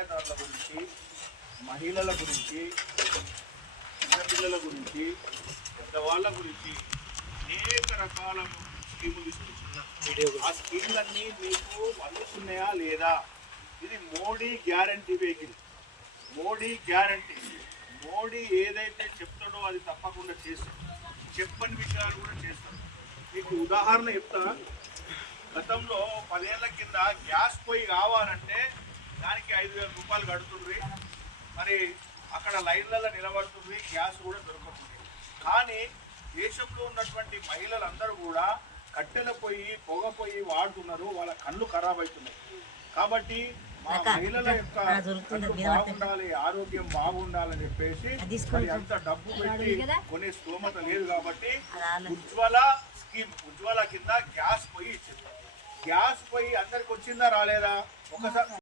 వ్యవసాయదారుల గురించి, మహిళల గురించి, చిన్నపిల్లల గురించి, పెద్దవాళ్ళ గురించి అనేక రకాల స్కీములు ఇస్తున్నారు. ఆ స్కీములన్నీ మీకు అందుతున్నాయా లేదా? ఇది Modi guarantee vehicle. Modi guarantee. Modi ఏదైతే చెప్తాడో అది తప్పకుండా చేస్తాడు. చెప్పని విషయాలు కూడా చేస్తాడు. మీకు ఉదాహరణ చెప్తా. గతంలో 10 ఏళ్ల కింద గ్యాస్ పొయ్యి కావాలంటే దానికి 5,000 రూపాయలు కడుతుంది. మరి అక్కడ లైన్లలో నిలబడుతుంది, గ్యాస్ కూడా దొరుకుతుంది. కానీ దేశంలో ఉన్నటువంటి మహిళలందరూ కూడా కట్టెల పొయ్యి, పొగ పొయ్యి వాడుతున్నారు. వాళ్ళ కళ్ళు ఖరాబ్ అవుతున్నాయి. కాబట్టి మా మహిళల యొక్క కళ్ళు బాగుండాలి, ఆరోగ్యం బాగుండాలని చెప్పేసి మరి అంత డబ్బు పెట్టి కొనే స్తోమత లేదు. కాబట్టి ఉజ్వల స్కీమ్, ఉజ్వల కింద గ్యాస్ పొయ్యి ఇచ్చింది. గ్యాస్ పొయ్యి అందరికి వచ్చిందా రాలేదా? ఒకసారి